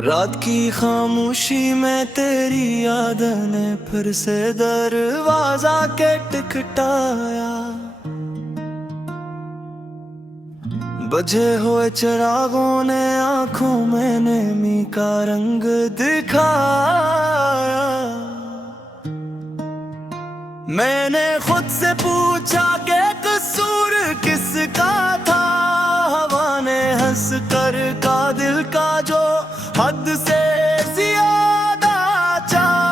रात की खामोशी में तेरी याद ने फिर से दरवाजा के टिकटाया। बजे हुए चिरागों ने आंखों में नेमी का रंग दिखाया। मैंने खुद से पूछा कि कसूर किसका था। हवा ने हंस कर का दिल का जो हद से ज्यादा चाहा।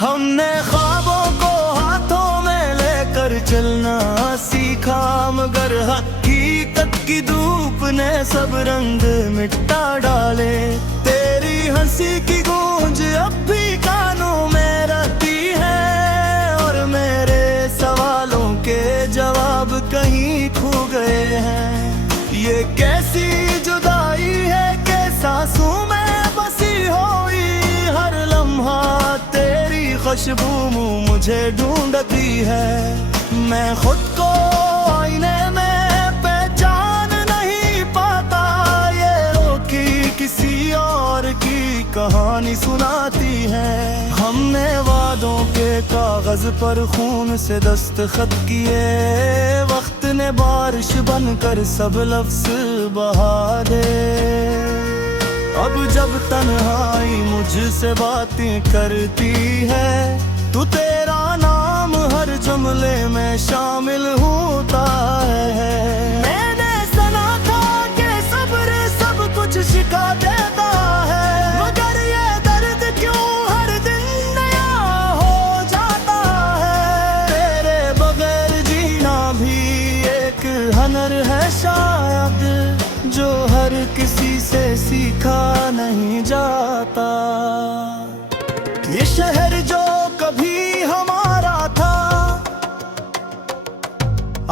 हमने ख्वाबों को हाथों में लेकर चलना सीखा, मगर हकीकत की धूप ने सब रंग मिटा डाले। तेरी हंसी की गूंज अब भी कानों में रहती है, और मेरे सवालों के जवाब कहीं खो गए हैं। ये कैसी जुदाई है कि सांसों में बसी हुई, हर लम्हा तेरी खुशबू मुझे ढूंढती है। मैं खुद को आईने में पहचान नहीं पाता, ये रोकी किसी और की कहानी सुनाती है। हमने वादों के कागज पर खून से दस्तखत किए, वक्त ने बारिश बनकर सब लफ्ज बहा दे। अब जब तन्हाई मुझसे बातें करती है, तू तेरा नाम हर जुमले में शामिल होता है। मैंने सुना था कि सब्र सब कुछ सिखा देता है, मगर ये दर्द क्यों हर दिन नया हो जाता है। तेरे बगैर जीना भी एक हुनर है शायद, जो हर किसी से सीखा नहीं जाता। ये शहर जो कभी हमारा था,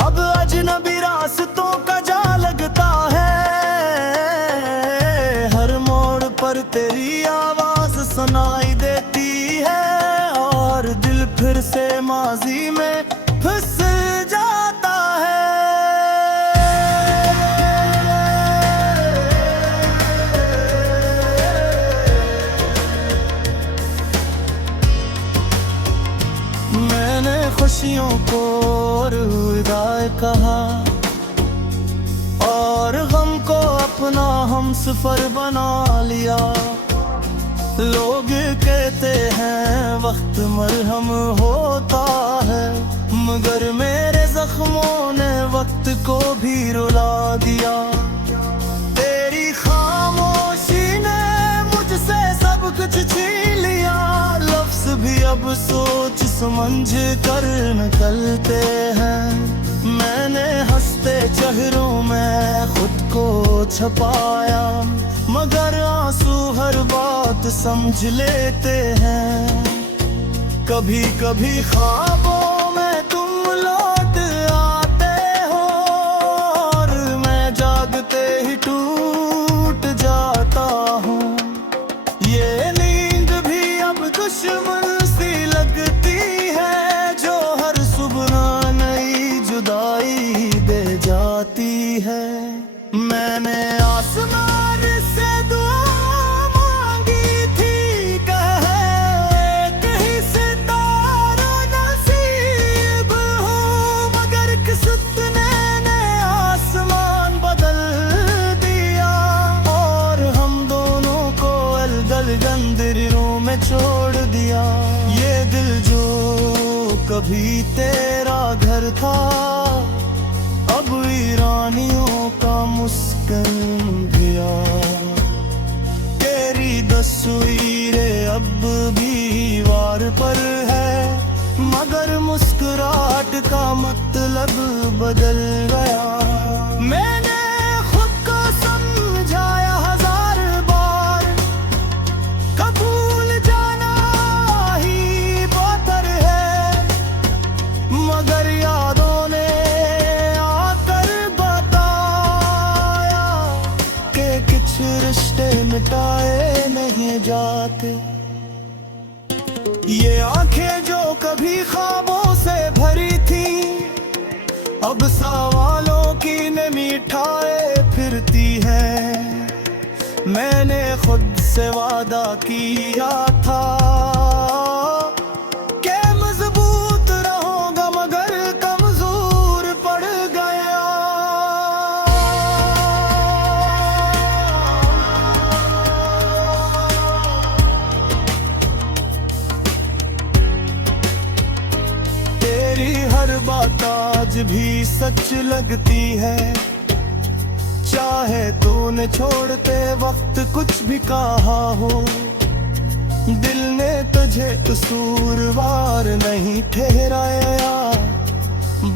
अब अजनबी रास्तों का जा लगता है। हर मोड़ पर तेरी आवाज सुनाई देती है, और दिल फिर से माजी में फंस जाता है। मैंने खुशियों को विदाई कहा, और गम को अपना हमसफर बना लिया। लोग कहते हैं वक्त मरहम होता है, मगर मेरे जख्मों ने वक्त को भी रुला दिया। तेरी खामोशी ने मुझसे सब कुछ छीन लिया, लफ्ज भी अब सोच समझ कर निकलते हैं। मैंने हंसते चेहरों में खुद को छुपाया, मगर आंसू हर बात समझ लेते हैं। कभी कभी ख्वाबों में तुम लौट आते हो, और मैं जागते ही टूट जाता हूँ। ये नींद भी अब दुश्मन सी लगती है, जो हर सुबह नई जुदाई दे जाती है। मैंने आसमान से दुआ मांगी थी, कहे कहीं सितारा नसीब हो, मगर किस्मत ने आसमान बदल दिया, और हम दोनों को अलगल गंदरों में छोड़ दिया। ये दिल जो कभी तेरा घर था, अब वीरानियों का मुस्किन गया। तेरी तस्वीरें अब भी वार पर है, मगर मुस्कुराहट का मतलब बदल गया। मैंने खुद को समझाया हजार बार, कबूल जाना ही बेहतर है, मगर यादों ने आकर बताया कि कुछ रिश्ते मिटाए नहीं जाते। ये आंखें जो कभी ख्वाबों से भरी थी, अब सवालों की ने मिठाए फिर मैंने खुद से वादा किया था कि मजबूत रहूंगा, मगर कमजोर पड़ गया। तेरी हर बात आज भी सच लगती है, चाहे तूने छोड़ते वक्त कुछ भी कहा हो। दिल ने तुझे कसूरवार नहीं ठहराया,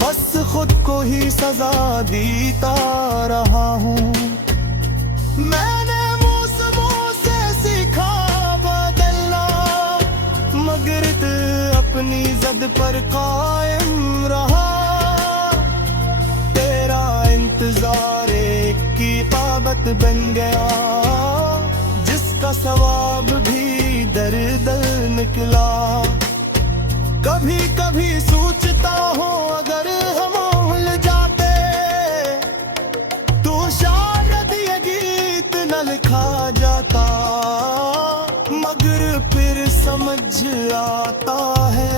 बस खुद को ही सजा देता रहा हूँ। मैंने मौसमों से सीखा बदलना, मगर अपनी जिद पर कायम रहा। तेरा इंतजार की ताकत बन गया, जिसका सवाब भी दर-दर निकला। कभी कभी सोचता हूँ अगर हम भूल जाते तो शायद ये गीत न लिखा जाता, मगर फिर समझ आता है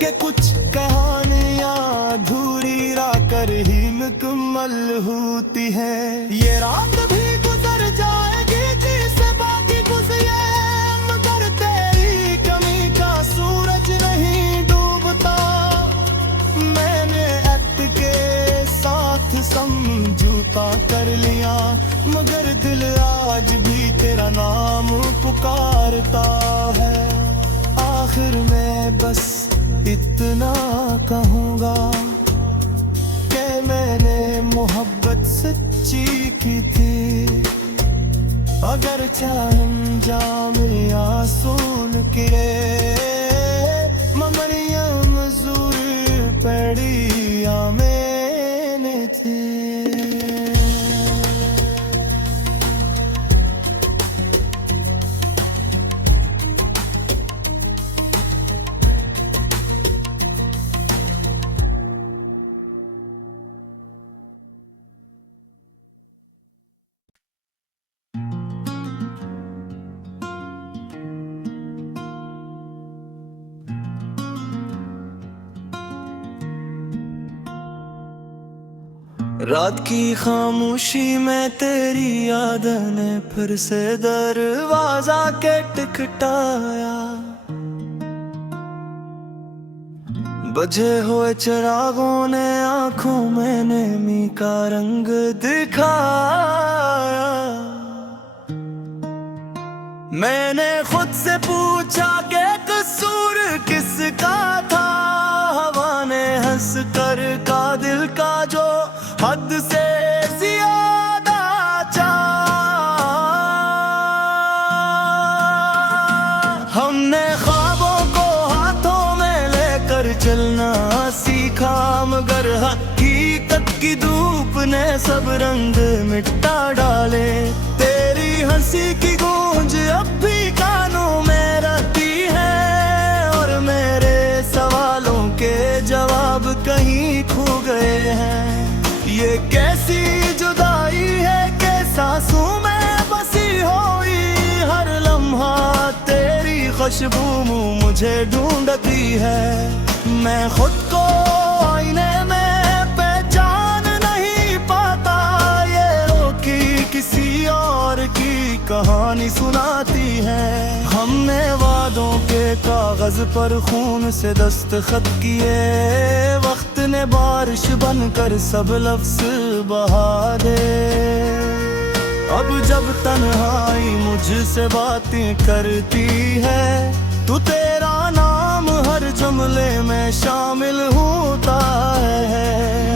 कि कुछ कहानियां अधूरी रहकर ही मुकम्मल होती है। ये रात भी गुजर जाएगी जिसे बाकी गुजरे, मगर तेरी कमी का सूरज नहीं डूबता। मैंने अहद के साथ समझौता कर लिया, मगर दिल आज भी तेरा नाम पुकारता है। आखिर में बस इतना कहूँगा कि मैंने मोहब्बत सच्ची की थी, अगर चाहे जामे आसून किरे ममरियम मजूर पड़िया मैंने थी। रात की खामोशी में तेरी याद ने फिर से दरवाजा के टिकटाया। बजे हुए चिरागों ने आंखों में नेमी का रंग दिखाया। मैंने खुद से पूछा कि कसूर किसका था, हवा ने हंस कर का दिल का जो हद से ज्यादा चाहा। हमने ख्वाबों को हाथों में लेकर चलना सीखा, मगर हकीकत की धूप ने सब रंग मिटा डाले। तेरी हंसी की गूंज अब भी कानों में रहती है, और मेरे सवालों के जवाब कहीं खो गए हैं। ये कैसी जुदाई है कि सांसों में बसी हुई, हर लम्हा तेरी खुशबू मुझे ढूंढती है। मैं खुद को आईने में पहचान नहीं पाता, ये रोकी किसी और की कहानी सुनाती है। हमने वादों के कागज पर खून से दस्तखत किए, वक्त ने बारिश बनकर सब लफ्ज बहा दे। अब जब तन्हाई मुझसे बातें करती है, तो तेरा नाम हर जुमले में शामिल होता है।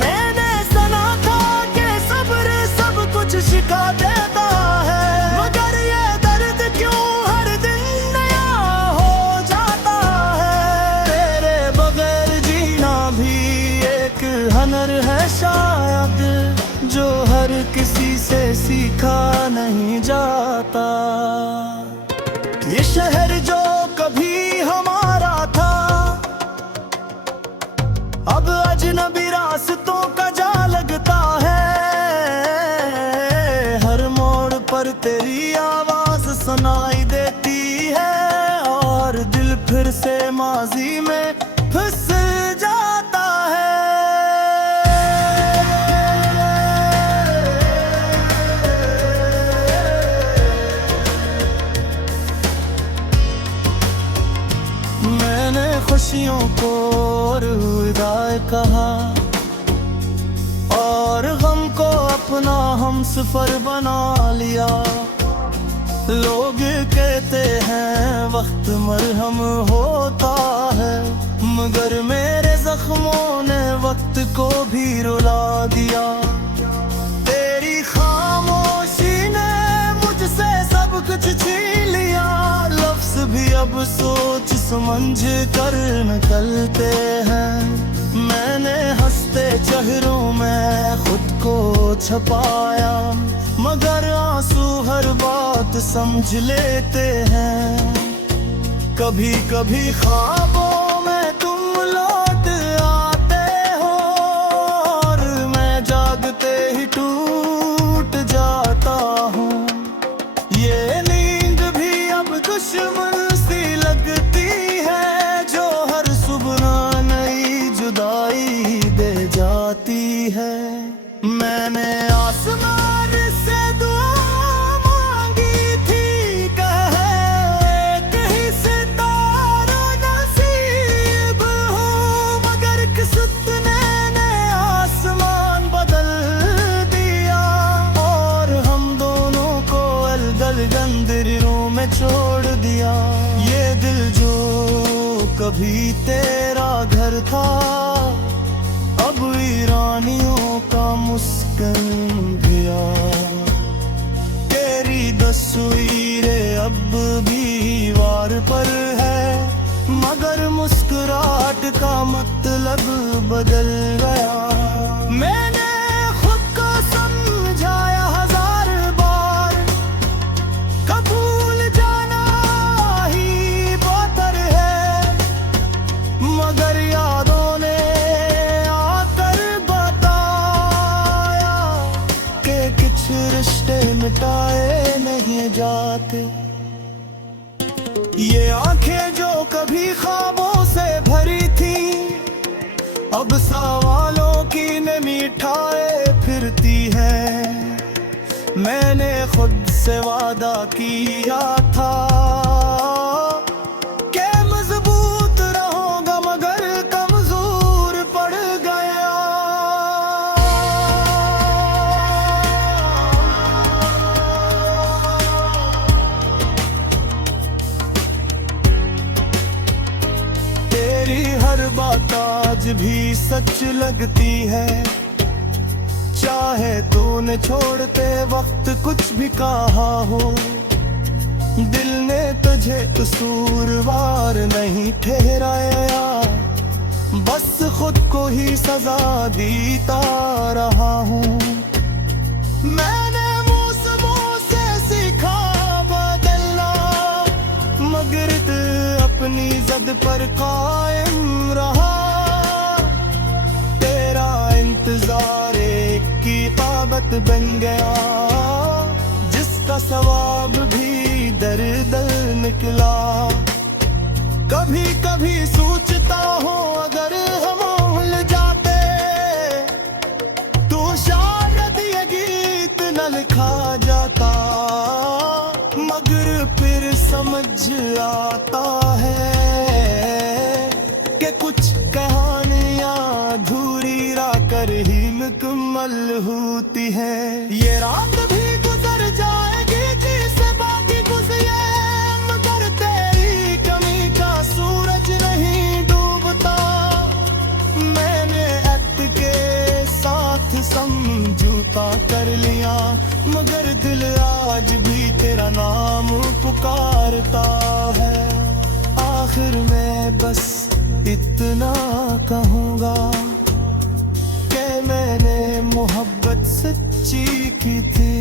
मैंने सुना था कि सब्र सब कुछ सिखा देता है, मगर ये दर्द क्यों हर दिन नया हो जाता है। तेरे बगैर जीना भी एक हुनर है शायद, जो हर किसी से सीखा नहीं जाता। ये शहर जो कभी हमारा था, अब अजनबी रास्ता पर तेरी आवाज सुनाई देती है और दिल फिर से माजी में फिस जाता है। मैंने खुशियों को विदाई कहा और गम को अपना हमसफर बना लिया। लोग कहते हैं वक्त मरहम होता है, मगर मेरे जख्मों ने वक्त को भी रुला दिया। तेरी खामोशी ने मुझसे सब कुछ छीन लिया। लफ्ज भी अब सोच समझ कर निकलते हैं। मैंने हंसते चेहरों में खुद को छुपाया, मगर आंसू हर बात समझ लेते हैं। कभी कभी ख्वाबों में तुम लौट आते हो और मैं जागते ही टूट जाता हूँ। ये नींद भी अब दुश्मन सी लगती है, जो हर सुबह नई जुदाई दे जाती है। मैंने आसमान से दुआ मांगी थी, कहे एक ही सितारा नसीब हो, मगर किस्मत ने आसमान बदल दिया और हम दोनों को अलग गंदरों में छोड़ दिया। ये दिल जो कभी तेरा घर था, अब वीरानियों का मुस्किन गया। तेरी तस्वीरें अब भी वार पर है, मगर मुस्कुराहट का मतलब बदल गया। मैंने खुद को समझाया हजार बार, कबूल जाना ही बेहतर है, मगर यादों ने रिश्ते मिटाए नहीं जाते। ये आंखें जो कभी ख्वाबों से भरी थी, अब सवालों की न मिठाए फिरती है। मैंने खुद से वादा किया था कि मजबूत रहूंगा, मगर कमजोर पड़ गया। हर बात आज भी सच लगती है, चाहे तूने छोड़ते वक्त कुछ भी कहा हो। दिल ने तुझे कसूरवार नहीं ठहराया, बस खुद को ही सजा देता रहा हूँ। मैंने मौसमों से सीखा बदलना, मगर अपनी जिद पर कायम रहा। तेरा इंतजार एक कीमत बन गया, जिसका सवाब भी दर्द निकला। कभी कभी सोचता हूँ अगर हम भूल जाते तो शायद ये गीत न लिखा जाता, मगर फिर समझ आता है कि कुछ कहानियां अधूरी रह कर ही मुकम्मल होती है। ये रात भी गुजर जाएगी जिसे बाकी गुजरे, मगर तेरी कमी का सूरज नहीं डूबता। मैंने वक्त के साथ समझौता कर लिया, मगर दिल आज भी तेरा नाम पुकारता है। आखिर में बस इतना कहूँगा कि मैंने मोहब्बत सच्ची की थी।